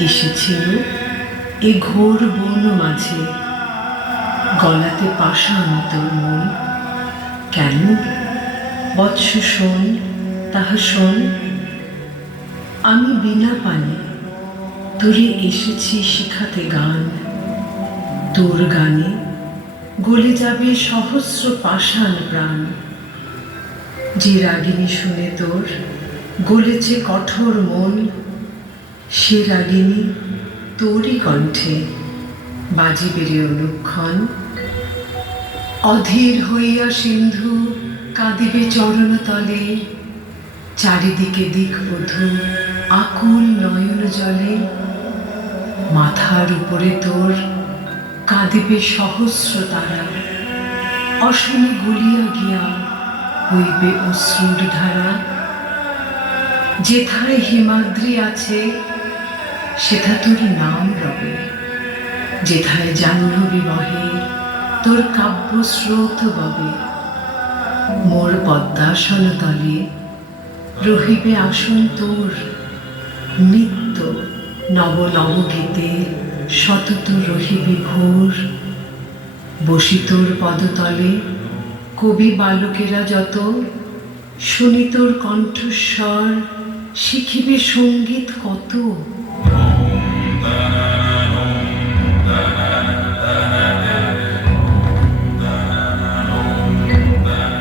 এসেছিল এ ঘোর বন মাঝে, গলাতে পাষাণ তোর মন। কেন বৎস শোন, তাহা শোন। আমি বিনা পানে তোরে এসেছি শিখাতে গান। তোর গানে গলে যাবে সহস্র পাষাণ প্রাণ। যে রাগিনী শুনে তোর গলেছে কঠোর মন, সে রাগিনী তোরই কণ্ঠে বাজিবে রে অনুক্ষণ। অধীর হইয়া সিন্ধু কাঁদিবে চরণ তলে, চারিদিকে দিকবধূ আকুল নয়ন জলে। মাথার উপরে তোর কাঁদিবে সহস্র তারা, অশনে গলিয়া গিয়া হইবে অশ্রুর ধারা। যেথায় হিমাদ্রি আছে সেথা তোর নাম রবে, যেথায় জাহ্নবী বহে তোর কাব্য স্রোত ববে। মোর পদ্মাসন তলে রহিবে আসন তোর, নিত্য নব নব গীতে সতত রহিবি ভোর। বসি তোর পদতলে কবি বালকেরা যত, শুনি তোর কণ্ঠস্বর শিখিবে সঙ্গীত কত।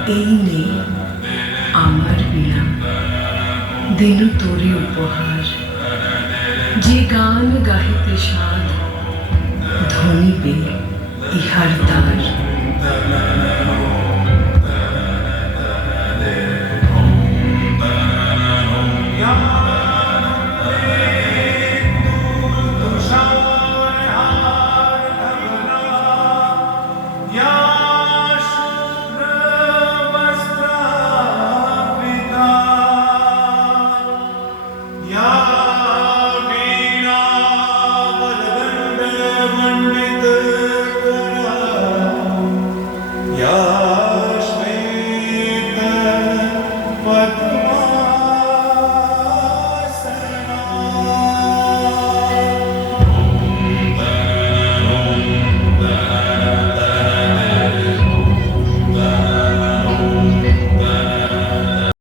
এই নে আমার বীণা, দিনু তোরে উপহার। যে গান গাহিতে সাধ, ধনিবে ইহার তার।